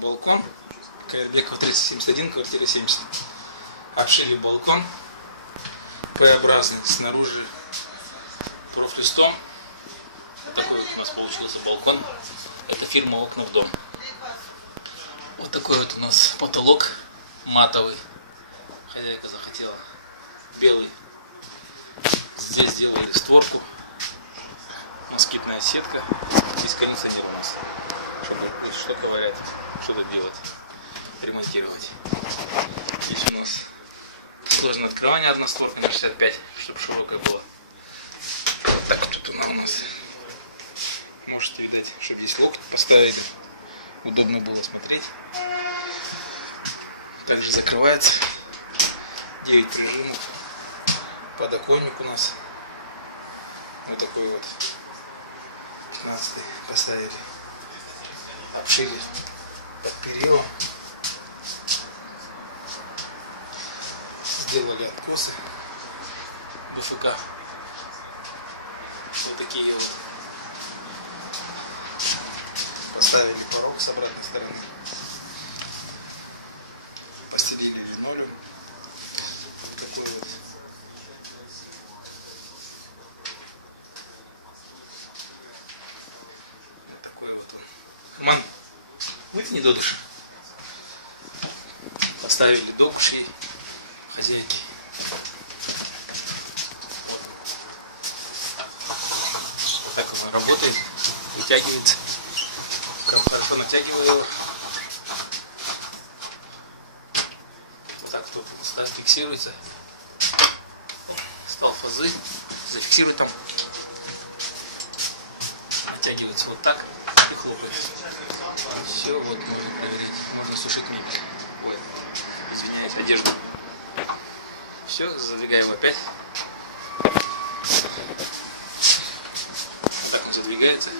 балкон. Каирбеков 371, квартира 70. Обшили балкон П-образный, снаружи профлистом. Такой вот у нас получился балкон. Это фирма «Окна в дом». Вот такой вот у нас потолок матовый. Хозяйка захотела белый. Здесь сделали створку. Москитная сетка. Здесь кондиционер у нас. Что говорят, что-то делать, ремонтировать. Здесь у нас сложное открывание, одна створка на 65, чтобы широкое было. Вот так вот тут она у нас. Можете видать, чтобы здесь локоть поставили, удобно было смотреть. Также закрывается 9 режимов. Подоконник у нас вот такой вот 15 поставили. Обшили под перилом. Сделали откосы БФК. Вот такие вот. Поставили порог с обратной стороны. Постелили линолеум. Такой вот. Вот такой вот он. Ман, вытяни до душа. Поставили док ей хозяйки. Вот так он работает, вытягивается. Прям хорошо натягиваю его. Вот так тут фиксируется. Стал фазы, зафиксирует там. Натягивается вот так и хлопает. Все, вот можно проверить. Можно сушить мебель. Ой, извиняюсь, одежду. Все, задвигаю его опять. Вот так он задвигается.